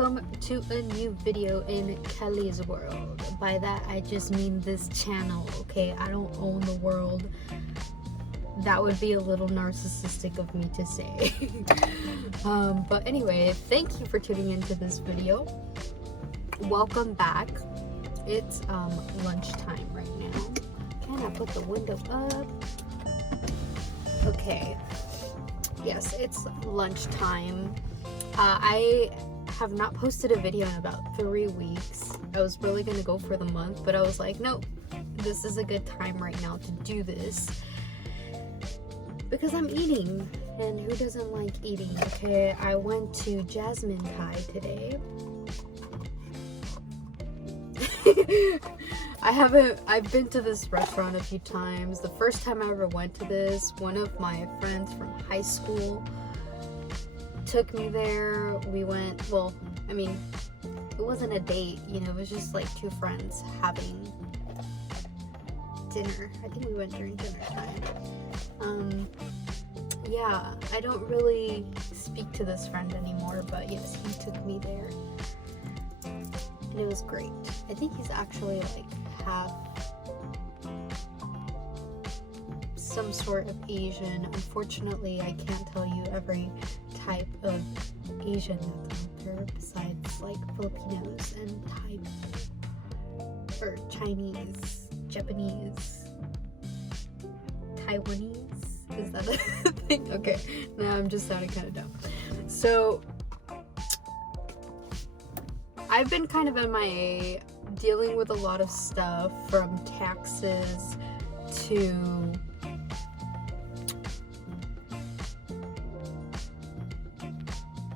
welcome to a new video in Kelly's world. By that I just mean this channel, okay? I don't own the world. That would be a little narcissistic of me to say. But anyway, thank you for tuning into this video. Welcome back. It's lunchtime right now. Can I put the window up? Okay. Yes, it's lunchtime. I have not posted a video in about 3 weeks. I was really gonna go for the month, but I was like, nope, this is a good time right now to do this. Because I'm eating, and who doesn't like eating? Okay, I went to Jasmine Thai today. I've been to this restaurant a few times. The first time I ever went to this, one of my friends from high school took me there. We went, well, I mean, it wasn't a date, you know, it was just like two friends having dinner. I think we went during dinner time. Yeah, I don't really speak to this friend anymore, but yes, he took me there. And it was great. I think he's actually like half some sort of Asian. Unfortunately, I can't tell you every type of Asian that's out there besides like Filipinos and Thai or Chinese, Japanese, Taiwanese. Is that a thing? Okay, now I'm just sounding kind of dumb. So I've been kind of MIA, dealing with a lot of stuff from taxes to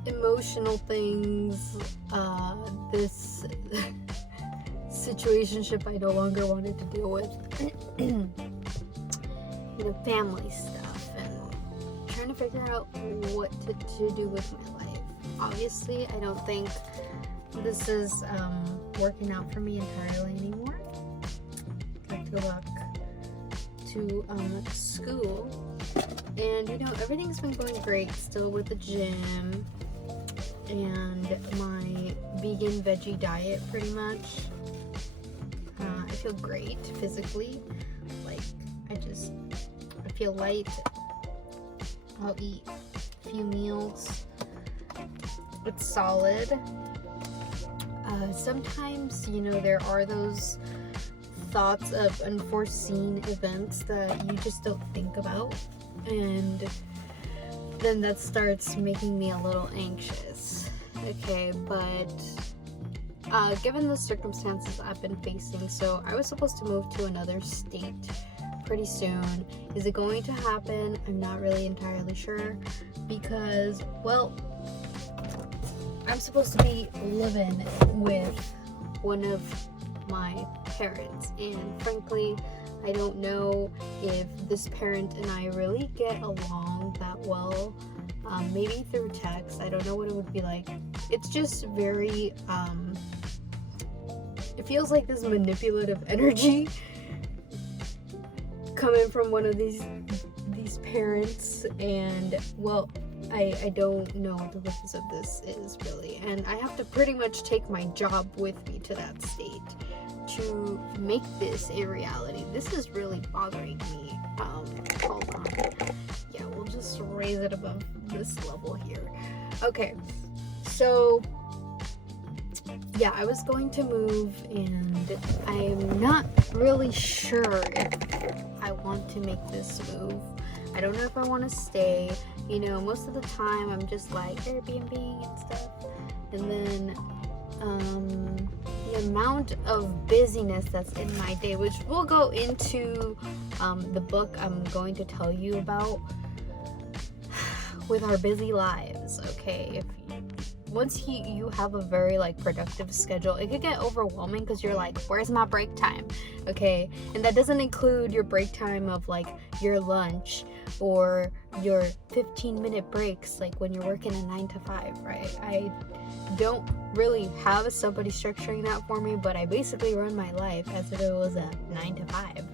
emotional things, this situationship I no longer wanted to deal with, you know, family stuff, and trying to figure out what to do with my life. Obviously, I don't think this is working out for me entirely anymore. Got to go back to school, and you know, everything's been going great still with the gym and my vegan veggie diet. Pretty much I feel great physically. Like I feel light. I'll eat a few meals. It's solid. Sometimes, you know, there are those thoughts of unforeseen events that you just don't think about, and then that starts making me a little anxious. Okay, but given the circumstances I've been facing, so I was supposed to move to another state pretty soon. Is it going to happen? I'm not really entirely sure, because, well, I'm supposed to be living with one of my parents, and frankly, I don't know if this parent and I really get along that well. Maybe through text, I don't know what it would be like. It's just very, it feels like this manipulative energy coming from one of these parents, and well, I don't know what the purpose of this is really, and I have to pretty much take my job with me to that state to make this a reality. This is really bothering me. Hold on. Yeah, we'll just raise it above this level here. Okay, so yeah, I was going to move, and I'm not really sure if I want to make this move. I don't know if I want to stay. You know, most of the time I'm just like Airbnb and stuff, and then the amount of busyness that's in my day, which we'll go into the book I'm going to tell you about with our busy lives. Okay, once you have a very like productive schedule, it could get overwhelming because you're like, where's my break time? Okay, and that doesn't include your break time of like your lunch or your 15-minute breaks, like when you're working a 9 to 5, right? I don't really have somebody structuring that for me, but I basically run my life as if it was a 9 to 5,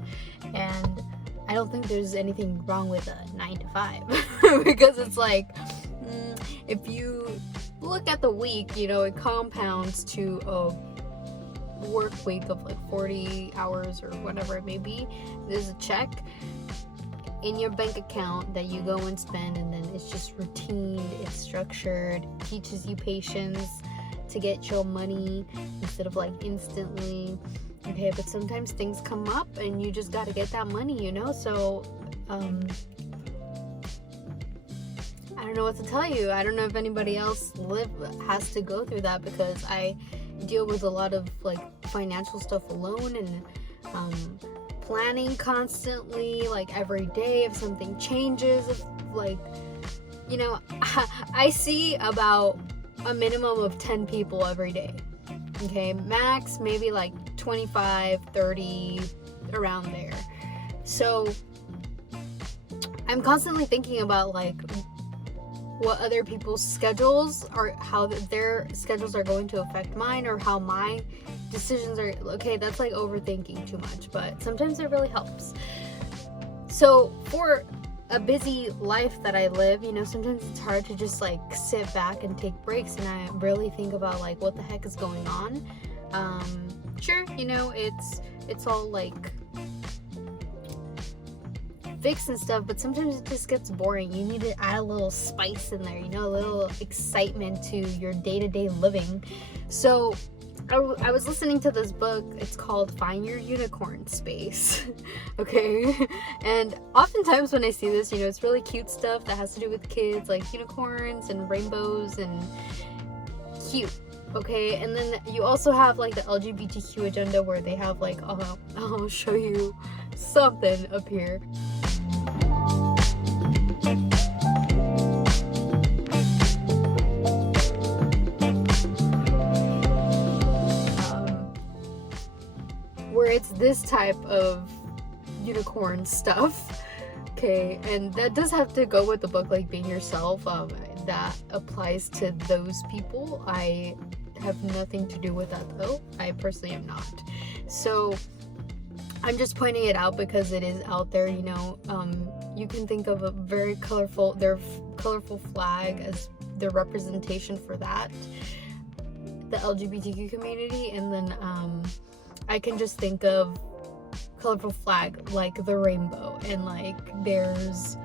and I don't think there's anything wrong with a 9 to 5 because it's like, if you look at the week, you know, it compounds to a work week of like 40 hours or whatever it may be. There's a check in your bank account that you go and spend, and then it's just routine, it's structured, teaches you patience to get your money instead of like instantly. Okay, but sometimes things come up and you just got to get that money, you know. So I don't know what to tell you. I don't know if anybody else has to go through that, because I deal with a lot of like financial stuff alone, and planning constantly, like every day. If something changes, if like, you know, I see about a minimum of 10 people every day. Okay, max maybe like 25, 30, around there. So I'm constantly thinking about like what other people's schedules are, how their schedules are going to affect mine, or how my decisions are. Okay, that's like overthinking too much, but sometimes it really helps. So for a busy life that I live, you know, sometimes it's hard to just like sit back and take breaks, and I really think about like what the heck is going on. Sure, you know, it's all like fixed and stuff, but sometimes it just gets boring. You need to add a little spice in there, you know, a little excitement to your day-to-day living. So I was listening to this book. It's called Find Your Unicorn Space. Okay, and oftentimes when I see this, you know, it's really cute stuff that has to do with kids, like unicorns and rainbows and cute. Okay, and then you also have like the LGBTQ agenda, where they have like, I'll show you something up here. Where it's this type of unicorn stuff. Okay, and that does have to go with the book, like being yourself. That applies to those people. I have nothing to do with that though. I personally am not. So I'm just pointing it out because it is out there, you know. You can think of a very colorful flag as the representation for that, the LGBTQ community, and then I can just think of colorful flag like the rainbow, and like there's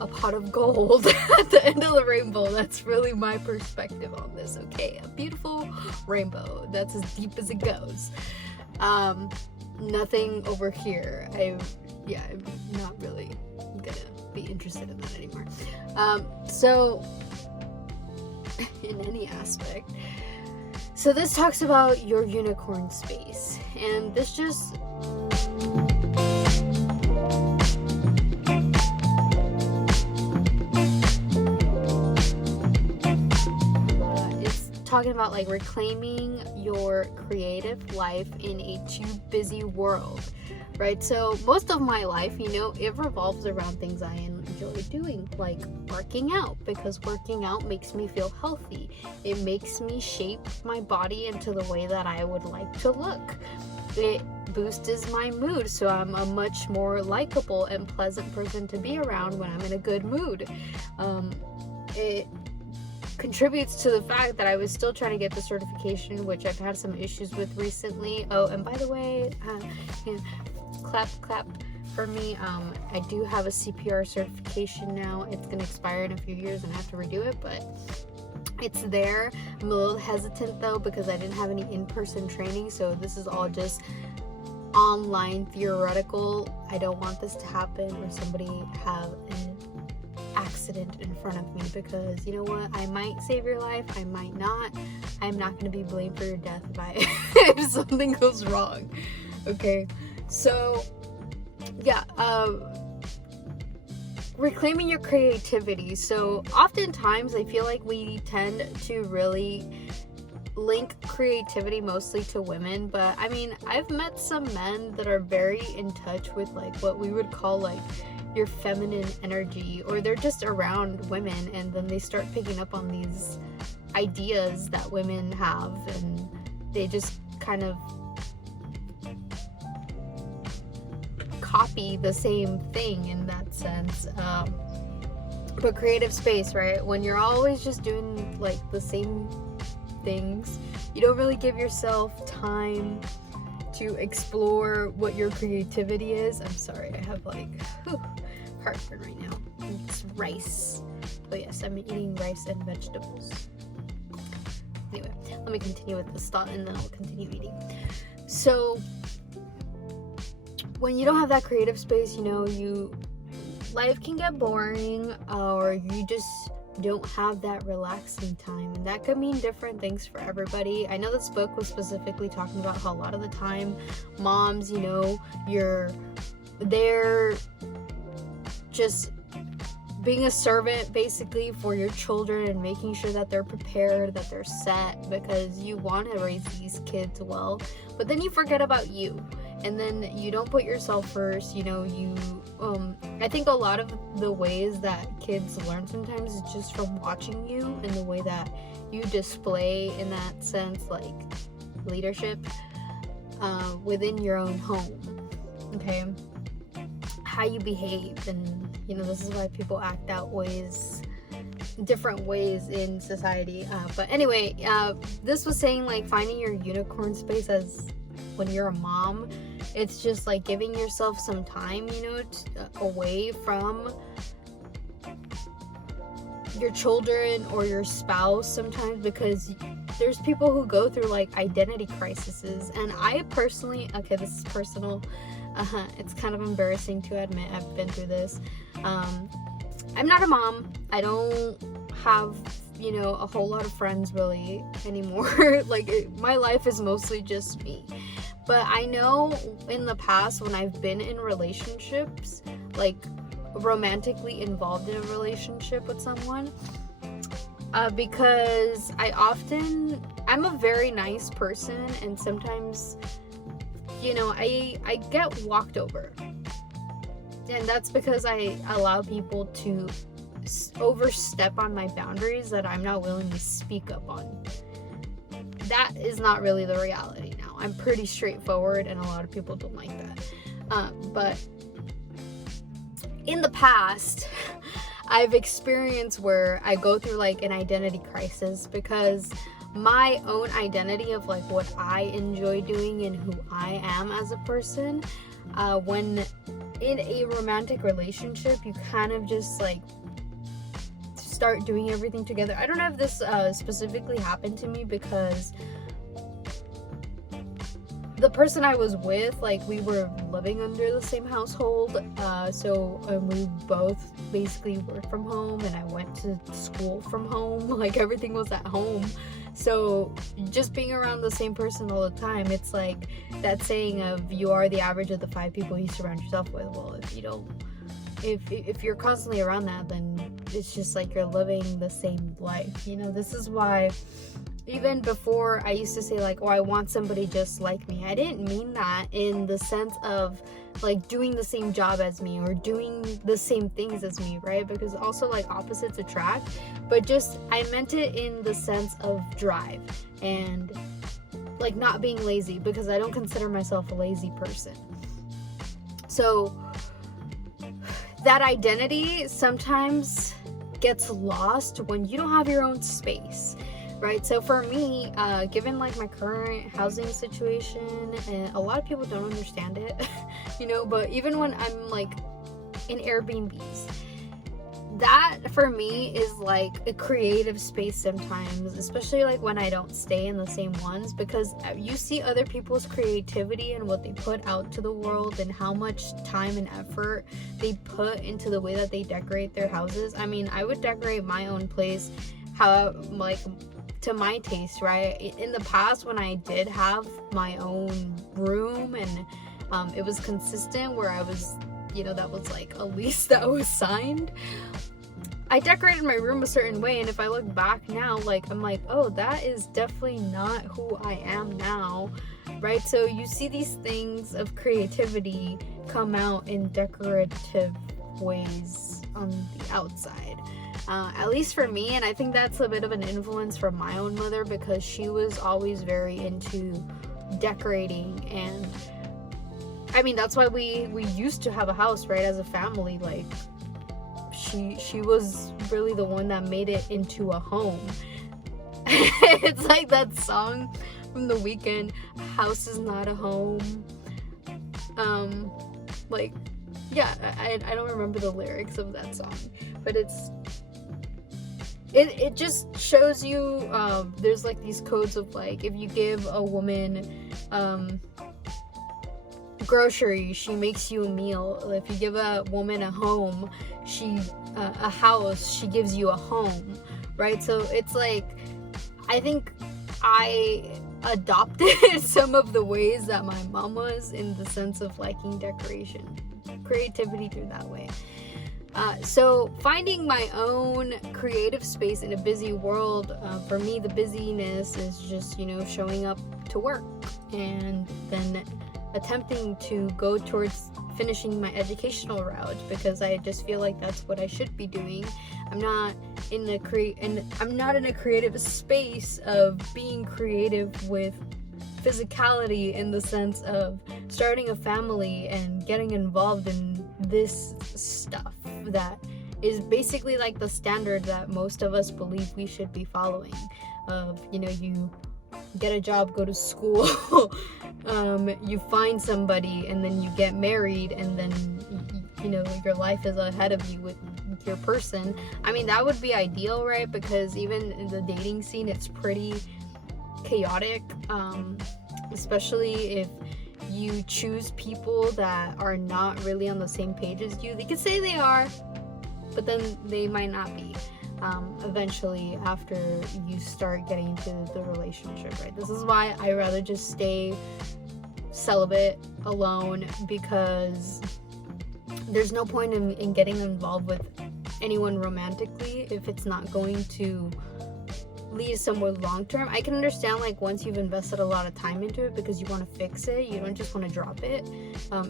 a pot of gold at the end of the rainbow. That's really my perspective on this. Okay, a beautiful rainbow, that's as deep as it goes. Nothing over here. I'm not really gonna be interested in that anymore. So in any aspect. So this talks about your unicorn space, and this just it's talking about like reclaiming your creative life in a too busy world, right? So most of my life, you know, it revolves around things I enjoy doing, like working out, because working out makes me feel healthy. It makes me shape my body into the way that I would like to look. It boosts my mood, so I'm a much more likable and pleasant person to be around when I'm in a good mood. It contributes to the fact that I was still trying to get the certification, which I've had some issues with recently. Oh, and by the way, clap for me. I do have a CPR certification now. It's gonna expire in a few years and I have to redo it, but it's there. I'm a little hesitant though, because I didn't have any in-person training, so this is all just online theoretical. I don't want this to happen, or somebody have an accident in front of me, because you know what, I might save your life, I might not. I'm not going to be blamed for your death if something goes wrong. Okay, so yeah, reclaiming your creativity. So oftentimes I feel like we tend to really link creativity mostly to women, but I mean, I've met some men that are very in touch with like what we would call like your feminine energy, or they're just around women and then they start picking up on these ideas that women have, and they just kind of copy the same thing in that sense. But creative space, right? When you're always just doing like the same things, you don't really give yourself time to explore what your creativity is. I'm sorry, I have like heartburn right now. It's rice. But yes, I'm eating rice and vegetables. Anyway, let me continue with this thought and then I'll continue eating. So when you don't have that creative space, life can get boring, or you just don't have that relaxing time, and that could mean different things for everybody. I know this book was specifically talking about how a lot of the time moms, they're just being a servant basically for your children and making sure that they're prepared, that they're set, because you want to raise these kids well, but then you forget about you, and then you don't put yourself first. I think a lot of the ways that kids learn sometimes is just from watching you, and the way that you display, in that sense, like leadership within your own home. Okay, how you behave, and this is why people act out different ways in society. But anyway, this was saying like finding your unicorn space as when you're a mom. It's just like giving yourself some time, away from your children or your spouse sometimes, because there's people who go through like identity crises. And I personally, okay, this is personal. It's kind of embarrassing to admit I've been through this. I'm not a mom. I don't have, a whole lot of friends really anymore. My life is mostly just me. But I know in the past when I've been in relationships, like romantically involved in a relationship with someone, because I'm a very nice person, and sometimes, I get walked over. And that's because I allow people to overstep on my boundaries that I'm not willing to speak up on. That is not really the reality now. I'm pretty straightforward, and a lot of people don't like that. But in the past, I've experienced where I go through like an identity crisis, because my own identity of like what I enjoy doing and who I am as a person, when in a romantic relationship, you kind of just like start doing everything together. I don't know if this specifically happened to me, because the person I was with, like, we were living under the same household, so we both basically worked from home, and I went to school from home. Like, everything was at home. So just being around the same person all the time, it's like that saying of you are the average of the 5 people you surround yourself with. Well, if you're constantly around that, then it's just like you're living the same life. This is why even before I used to say like, oh, I want somebody just like me. I didn't mean that in the sense of like doing the same job as me or doing the same things as me, right? Because also like opposites attract, but just I meant it in the sense of drive and like not being lazy, because I don't consider myself a lazy person. So that identity sometimes gets lost when you don't have your own space, right? So for me, given like my current housing situation, and a lot of people don't understand it, but even when I'm like in Airbnbs, that for me is like a creative space sometimes, especially like when I don't stay in the same ones, because you see other people's creativity and what they put out to the world and how much time and effort they put into the way that they decorate their houses. I mean, I would decorate my own place like to my taste, right? In the past, when I did have my own room and it was consistent where I was, that was like a lease that was signed, I decorated my room a certain way, and if I look back now, like, I'm like, oh, that is definitely not who I am now, right? So you see these things of creativity come out in decorative ways on the outside. At least for me, and I think that's a bit of an influence from my own mother, because she was always very into decorating. And I mean, that's why we used to have a house, right, as a family. Like, she was really the one that made it into a home. It's like that song from The Weeknd, House Is Not a Home. Like, yeah, I don't remember the lyrics of that song, but it just shows you, there's like these codes of like, if you give a woman groceries, she makes you a meal. If you give a woman a home, a house, she gives you a home, right? So it's like, I think I adopted some of the ways that my mom was, in the sense of liking decoration, creativity through that way. So finding my own creative space in a busy world, for me, the busyness is just, showing up to work and then attempting to go towards finishing my educational route, because I just feel like that's what I should be doing. I'm not in a creative space of being creative with physicality, in the sense of starting a family and getting involved in this stuff that is basically like the standard that most of us believe we should be following, of you get a job, go to school, you find somebody, and then you get married, and then your life is ahead of you with your person. I mean, that would be ideal, right? Because even in the dating scene, it's pretty chaotic, especially if you choose people that are not really on the same page as you. They could say they are, but then they might not be. Eventually, after you start getting into the relationship, right? This is why I rather just stay celibate, alone, because there's no point in getting involved with anyone romantically if it's not going to lead somewhere long term. I can understand, like, once you've invested a lot of time into it because you want to fix it, you don't just want to drop it.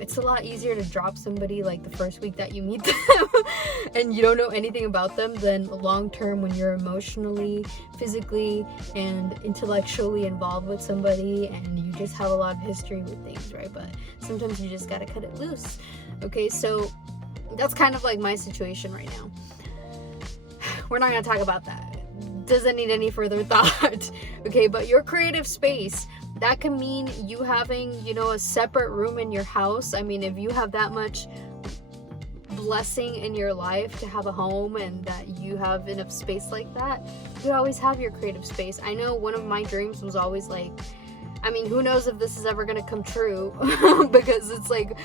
It's a lot easier to drop somebody like the first week that you meet them and you don't know anything about them, than long term when you're emotionally, physically, and intellectually involved with somebody and you just have a lot of history with things, right? But sometimes you just gotta cut it loose. Okay, so that's kind of like my situation right now. We're not gonna talk about that. Doesn't need any further thought. Okay, but your creative space, that can mean you having, a separate room in your house. I mean, if you have that much blessing in your life to have a home and that you have enough space like that, you always have your creative space. I know one of my dreams was always like, I mean, who knows if this is ever gonna come true because it's like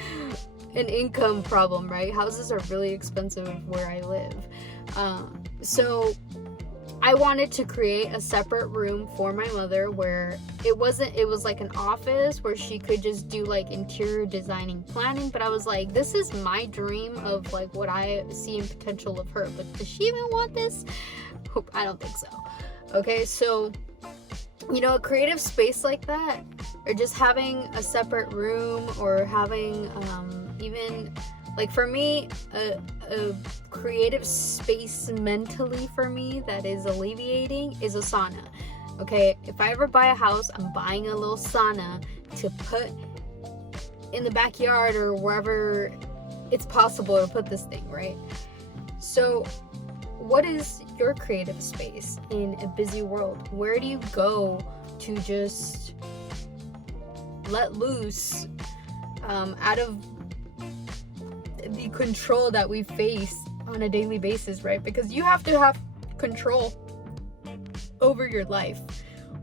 an income problem, right? Houses are really expensive where I live. So I wanted to create a separate room for my mother where it was like an office where she could just do like interior designing, planning, but I was like, this is my dream of like what I see in potential of her, but does she even want this? I don't think so. Okay, so a creative space like that, or just having a separate room, or having even, like, for me, a creative space mentally for me that is alleviating is a sauna. Okay, if I ever buy a house, I'm buying a little sauna to put in the backyard or wherever it's possible to put this thing, right? So what is your creative space in a busy world? Where do you go to just let loose out of the control that we face on a daily basis, right? Because you have to have control over your life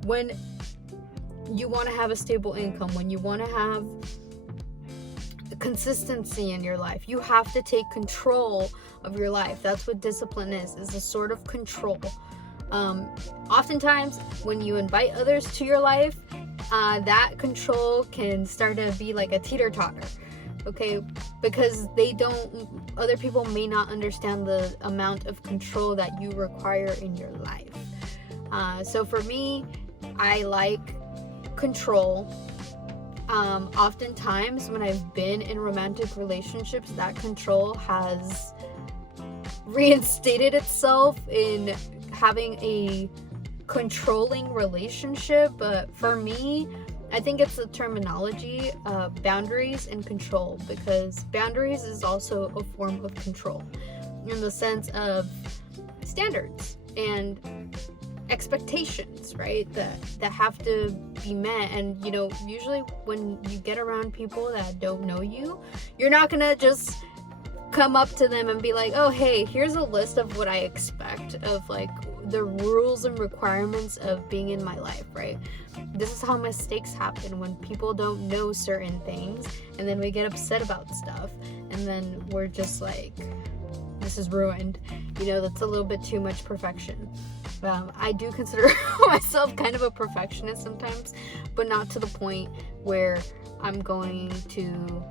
when you want to have a stable income, when you want to have consistency in your life. You have to take control of your life. That's what discipline is a sort of control. Oftentimes when you invite others to your life, that control can start to be like a teeter-totter. Okay, because other people may not understand the amount of control that you require in your life. So for me, I like control. Oftentimes when I've been in romantic relationships, that control has reinstated itself in having a controlling relationship. But for me, I think it's the terminology, boundaries and control, because boundaries is also a form of control. in the sense of standards and expectations, right, that have to be met. And you know, usually when you get around people that don't know you, you're not gonna just come up to them and be like, oh hey, here's a list of what I expect of like the rules and requirements of being in my life, right? This is how mistakes happen when people don't know certain things, and then we get upset about stuff, and then we're just like, this is ruined. You know, that's a little bit too much perfection. I do consider myself kind of a perfectionist sometimes, but not to the point where I'm going to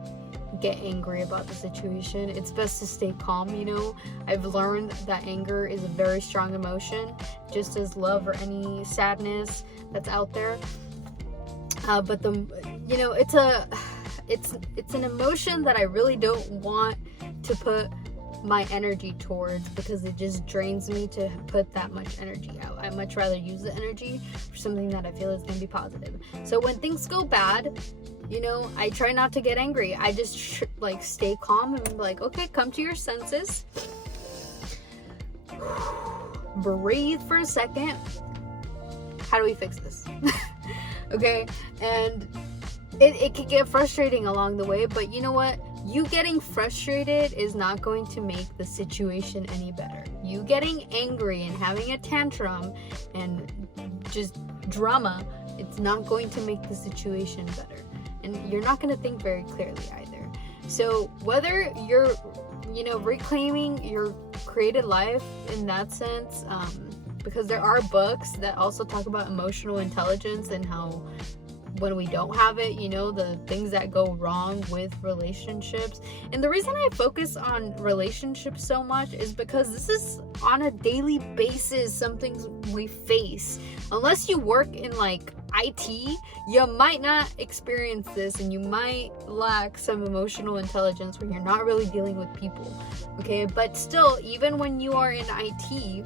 get angry about the situation. It's best to stay calm, you know. I've learned that anger is a very strong emotion, just as love or any sadness that's out there. But you know, it's an emotion that I really don't want to put my energy towards, because it just drains me to put that much energy out. I'd much rather use the energy for something that I feel is going to be positive. So when things go bad, you know, I try not to get angry. I just like stay calm and be like, okay, come to your senses. Breathe for a second. How do we fix this? Okay, and it can get frustrating along the way, but you know what? You getting frustrated is not going to make the situation any better. You getting angry and having a tantrum and just drama, it's not going to make the situation better. And you're not going to think very clearly either. So whether you're, you know, reclaiming your created life in that sense, because there are books that also talk about emotional intelligence and how when we don't have it, you know, the things that go wrong with relationships. And the reason I focus on relationships so much is because this is on a daily basis something we face. Unless you work in like IT, you might not experience this, and you might lack some emotional intelligence when you're not really dealing with people. Okay, but still, even when you are in IT,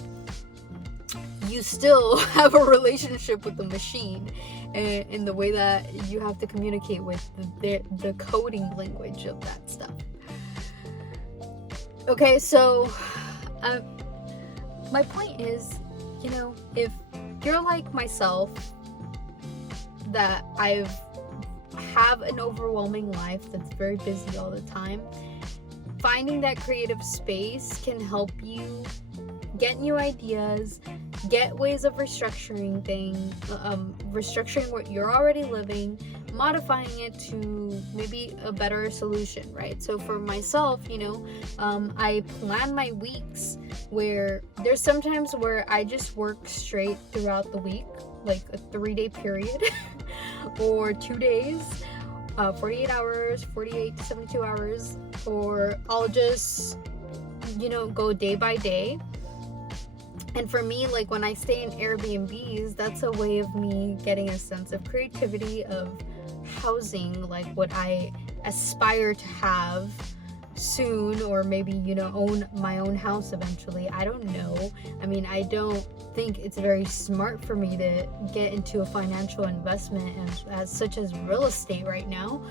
you still have a relationship with the machine, in the way that you have to communicate with the coding language of that stuff. Okay, so my point is, you know, if you're like myself, that I have an overwhelming life that's very busy all the time, finding that creative space can help you get new ideas, get ways of restructuring things, restructuring what you're already living, modifying it to maybe a better solution, right? So for myself, you know, I plan my weeks where there's sometimes where I just work straight throughout the week, like a 3-day period or 2 days, 48 hours, 48 to 72 hours, or I'll just, you know, go day by day. And for me, like when I stay in Airbnbs, that's a way of me getting a sense of creativity, of housing like what I aspire to have soon, or maybe, you know, own my own house eventually. I don't know. I mean, I don't think it's very smart for me to get into a financial investment as such as real estate right now.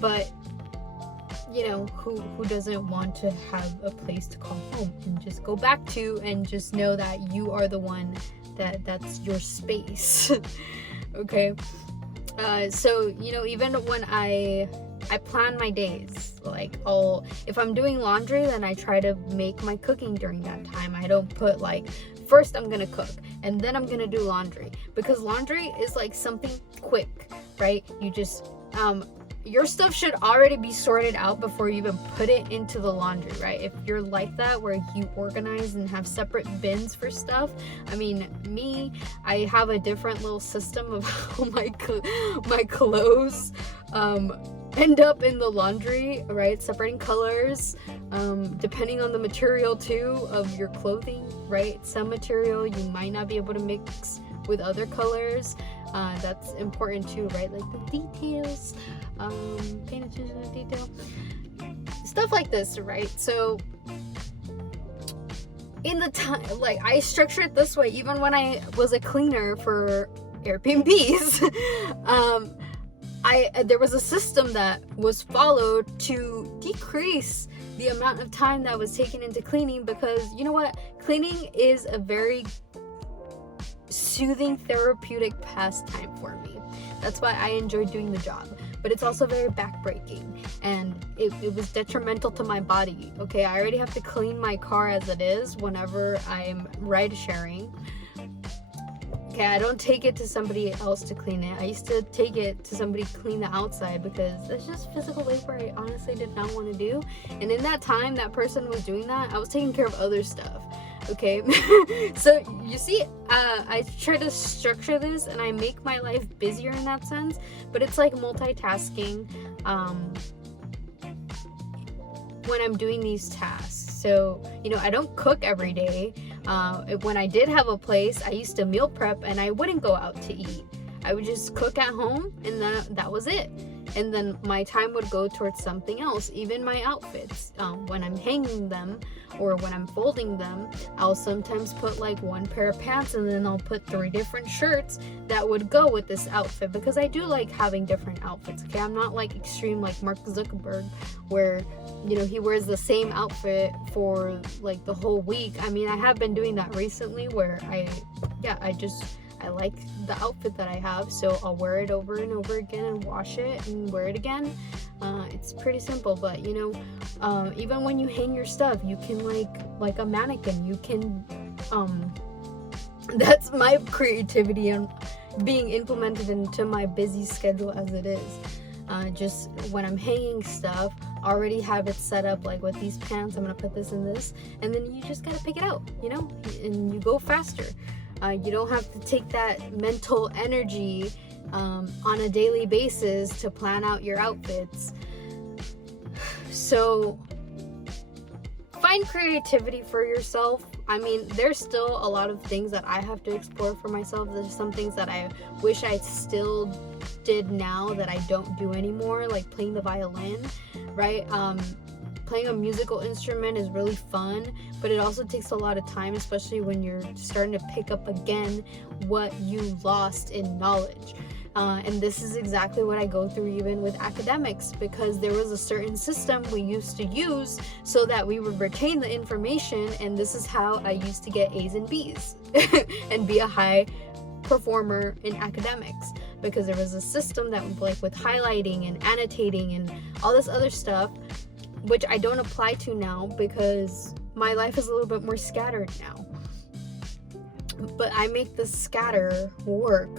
But you know, who doesn't want to have a place to call home and just go back to, and just know that you are the one that's your space. Okay, so you know, even when I plan my days, like if I'm doing laundry, then I try to make my cooking during that time. I don't put like, first I'm gonna cook and then I'm gonna do laundry, because laundry is like something quick, right? You just your stuff should already be sorted out before you even put it into the laundry, right? If you're like that, where you organize and have separate bins for stuff. I mean, I have a different little system of how my clothes end up in the laundry, right? Separating colors, depending on the material too of your clothing, right? Some material you might not be able to mix with other colors. That's important too, right? Like the details, paying attention to detail, stuff like this, right? So in the time, like I structure it this way, even when I was a cleaner for Airbnbs, there was a system that was followed to decrease the amount of time that was taken into cleaning, because you know what? Cleaning is a very soothing, therapeutic pastime for me. That's why I enjoy doing the job. But it's also very backbreaking, and it was detrimental to my body. Okay, I already have to clean my car as it is whenever I'm ride sharing. Okay, I don't take it to somebody else to clean it. I used to take it to somebody to clean the outside because that's just physical labor I honestly did not want to do. And in that time that person was doing that, I was taking care of other stuff. Okay, so you see, I try to structure this and I make my life busier in that sense, but it's like multitasking when I'm doing these tasks. So, you know, I don't cook every day. When I did have a place, I used to meal prep and I wouldn't go out to eat. I would just cook at home, and that was it. And then my time would go towards something else. Even my outfits, when I'm hanging them or when I'm folding them, I'll sometimes put like one pair of pants and then I'll put 3 different shirts that would go with this outfit, because I do like having different outfits. Okay, I'm not like extreme like Mark Zuckerberg, where, you know, he wears the same outfit for like the whole week. I mean, I have been doing that recently where I like the outfit that I have, so I'll wear it over and over again and wash it and wear it again. It's pretty simple, but you know, even when you hang your stuff, you can like a mannequin, you can that's my creativity and being implemented into my busy schedule as it is. Just when I'm hanging stuff, I already have it set up, like with these pants, I'm gonna put this in this, and then you just gotta pick it out, you know, and you go faster. You don't have to take that mental energy on a daily basis to plan out your outfits. So find creativity for yourself. I mean, there's still a lot of things that I have to explore for myself. There's some things that I wish I still did now that I don't do anymore, like playing the violin, right? Playing a musical instrument is really fun, but it also takes a lot of time, especially when you're starting to pick up again what you lost in knowledge. And this is exactly what I go through even with academics, because there was a certain system we used to use so that we would retain the information, and this is how I used to get A's and B's and be a high performer in academics, because there was a system that was like with highlighting and annotating and all this other stuff, which I don't apply to now because my life is a little bit more scattered now. But I make the scatter work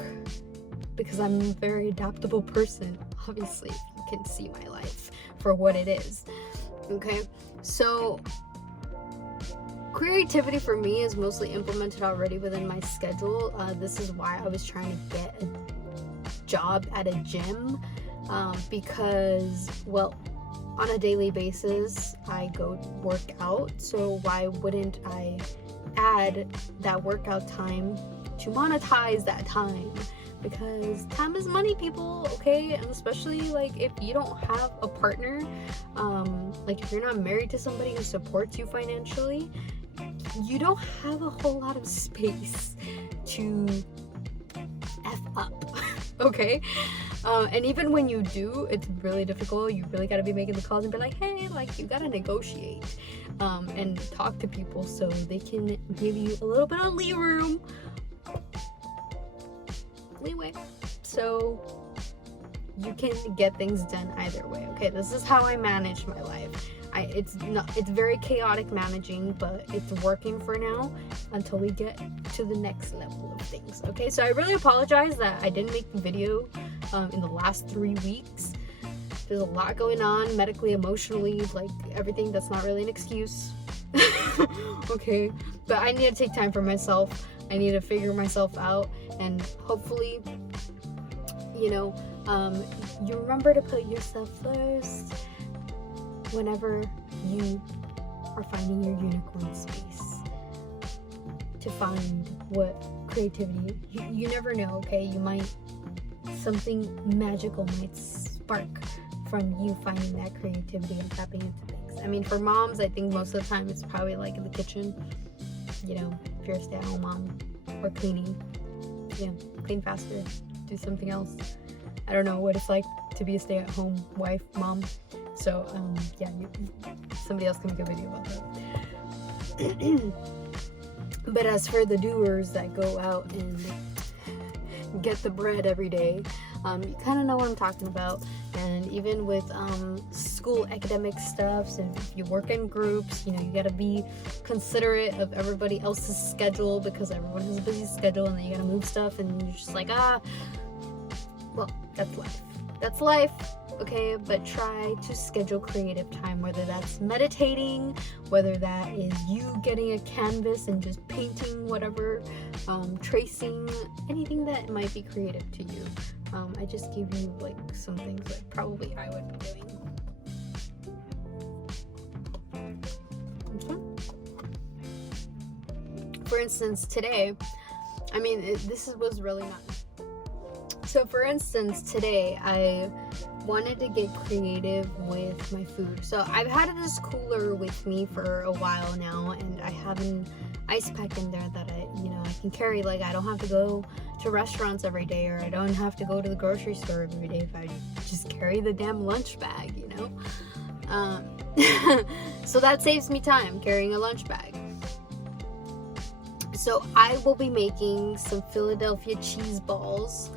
because I'm a very adaptable person, obviously, if you can see my life for what it is. Okay, so creativity for me is mostly implemented already within my schedule. This is why I was trying to get a job at a gym, because, well, on a daily basis I go work out, so why wouldn't I add that workout time to monetize that time? Because time is money, people, okay? And especially like if you don't have a partner, like if you're not married to somebody who supports you financially, you don't have a whole lot of space to F up. Okay, and even when you do, it's really difficult. You really got to be making the calls and be like, hey, like, you got to negotiate and talk to people so they can give you a little bit of leeway, so you can get things done either way. Okay, this is how I manage my life. It's very chaotic managing, but it's working for now until we get to the next level of things. Okay, so I really apologize that I didn't make the video in the last 3 weeks. There's a lot going on medically, emotionally, like everything. That's not really an excuse. Okay, but I need to take time for myself. I need to figure myself out, and hopefully, you know, you remember to put yourself first whenever you are finding your unicorn space, to find what creativity, you never know, okay? Something magical might spark from you finding that creativity and tapping into things. I mean, for moms, I think most of the time it's probably like in the kitchen, you know, if you're a stay-at-home mom, or cleaning, you know, clean faster, do something else. I don't know what it's like to be a stay-at-home wife, mom. So yeah, somebody else can make a video about that. But as for the doers that go out and get the bread every day, you kind of know what I'm talking about. And even with school academic stuff, and if you work in groups, you gotta be considerate of everybody else's schedule, because everyone has a busy schedule, and then you gotta move stuff, and you're just like, well, that's life, okay? But try to schedule creative time, whether that's meditating, whether that is you getting a canvas and just painting whatever, tracing, anything that might be creative to you. I just gave you like some things that probably I would be doing. Okay. For instance, today, this was really not. So for instance, today I wanted to get creative with my food. So I've had this cooler with me for a while now, and I have an ice pack in there that I can carry. Like, I don't have to go to restaurants every day, or I don't have to go to the grocery store every day if I just carry the damn lunch bag, So that saves me time, carrying a lunch bag. So I will be making some Philadelphia cheese balls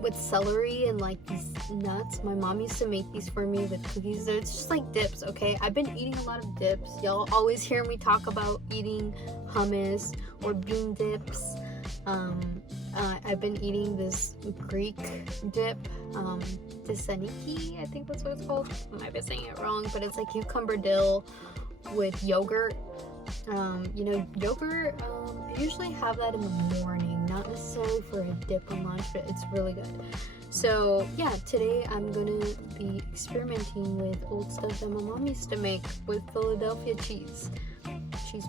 with celery and like these nuts. My mom used to make these for me with cookies. It's just like dips, okay? I've been eating a lot of dips. Y'all always hear me talk about eating hummus or bean dips. I've been eating this Greek dip, tzatziki, I think that's what it's called. I might be saying it wrong, but it's like cucumber dill with yogurt. Yogurt, I usually have that in the morning, not necessarily for a dip on lunch, but it's really good. So yeah, today I'm gonna be experimenting with old stuff that my mom used to make with Philadelphia cheese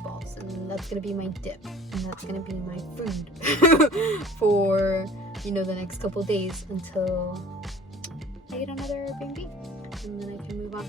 balls, and that's gonna be my dip, and that's gonna be my food for the next couple days until I get another Airbnb, and then I can move on.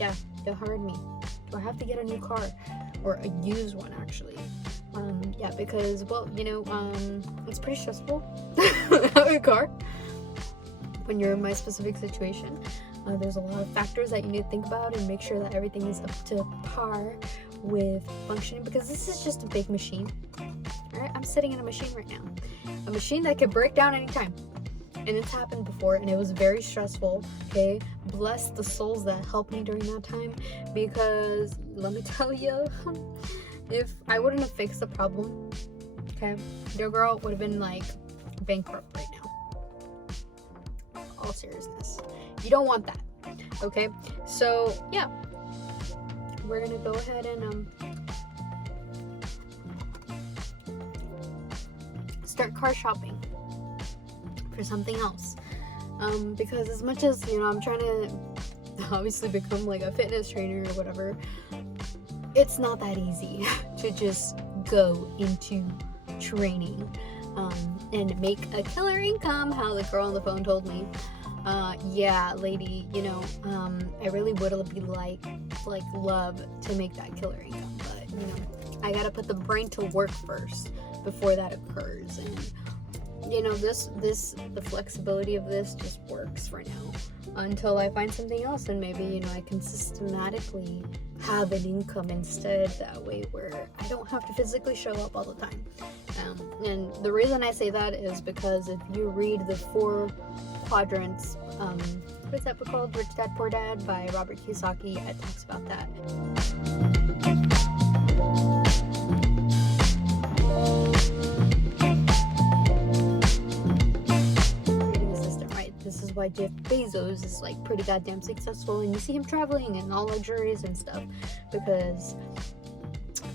Yeah, you heard me. Do I have to get a new car? Or a used one, actually. Yeah, because, it's pretty stressful having a car when you're in my specific situation. There's a lot of factors that you need to think about and make sure that everything is up to par with functioning, because this is just a big machine. Alright, I'm sitting in a machine right now. A machine that could break down anytime. And it's happened before, and it was very stressful, okay? Bless the souls that helped me during that time, because let me tell you, if I wouldn't have fixed the problem, okay, your girl would have been like bankrupt right now. All seriousness. You don't want that, okay? So, yeah. We're gonna go ahead and start car shopping for something else, because as much as I'm trying to obviously become like a fitness trainer or whatever, it's not that easy to just go into training and make a killer income, how the girl on the phone told me. Yeah, lady, I really would be love to make that killer income, but I gotta put the brain to work first before that occurs. And the flexibility of this just works for now until I find something else, and maybe I can systematically have an income instead, that way where I don't have to physically show up all the time. And the reason I say that is because if you read the 4 quadrants, what is that book called, Rich Dad Poor Dad by Robert Kiyosaki, it talks about that. why Jeff Bezos is like pretty goddamn successful, and you see him traveling and all luxuries and stuff, because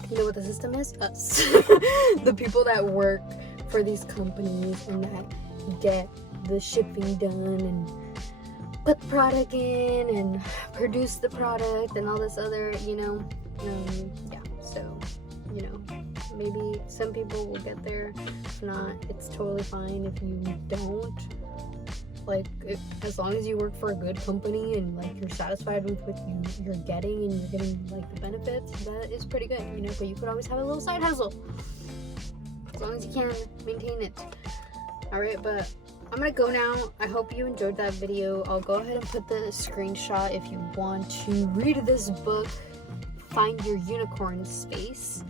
you know what the system is? Us. The people that work for these companies and that get the shipping done and put the product in and produce the product and all this other, yeah, so, maybe some people will get there. If not, it's totally fine if you don't. Like, as long as you work for a good company and like you're satisfied with what you're getting and you're getting like the benefits, that is pretty good, but you could always have a little side hustle as long as you can maintain it. All right, but I'm gonna go now. I hope you enjoyed that video. I'll go ahead and put the screenshot if you want to read this book, Find Your Unicorn Space,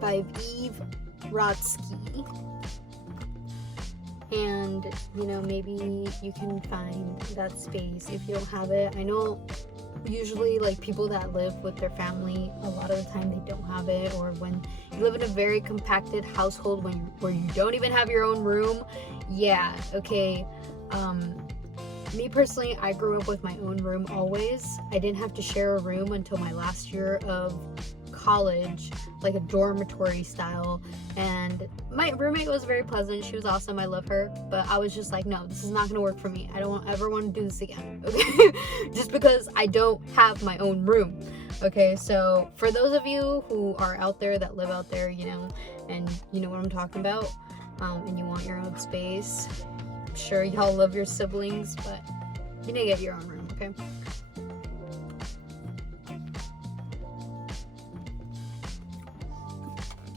by Eve Rodsky. And maybe you can find that space if you don't have it. I know usually like people that live with their family, a lot of the time they don't have it, or when you live in a very compacted household where you don't even have your own room. Yeah, okay. Me personally, I grew up with my own room always. I didn't have to share a room until my last year of college, like a dormitory style, and my roommate was very pleasant. She was awesome. I love her, but I was just like, no, this is not gonna work for me. I don't ever want to do this again, okay? Just because I don't have my own room. Okay, so for those of you who are out there that live out there, and you know what I'm talking about, and you want your own space, I'm sure y'all love your siblings, but you need to get your own room, okay?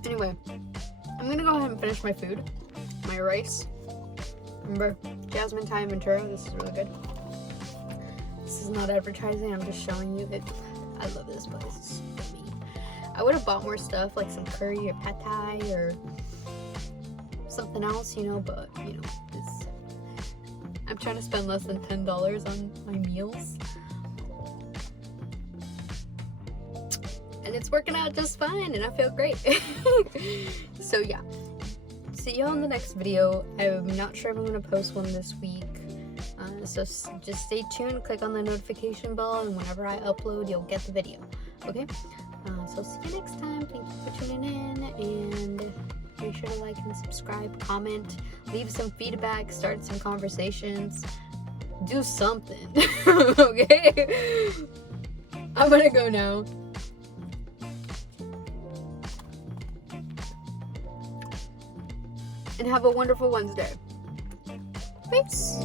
Anyway, I'm gonna go ahead and finish my food, my rice. Remember, Jasmine Thai Ventura, this is really good. This is not advertising, I'm just showing you it. I love this place, it's yummy. I would have bought more stuff, like some curry or pad thai or something else, but, I'm trying to spend less than $10 on my meals. And it's working out just fine, and I feel great. So yeah, see y'all in the next video. I'm not sure if I'm gonna post one this week, so just stay tuned, click on the notification bell, and whenever I upload, you'll get the video. Okay, so see you next time. Thank you for tuning in, and make sure to like and subscribe, comment, leave some feedback, start some conversations, do something. Okay, I'm gonna go now. And have a wonderful Wednesday. Peace.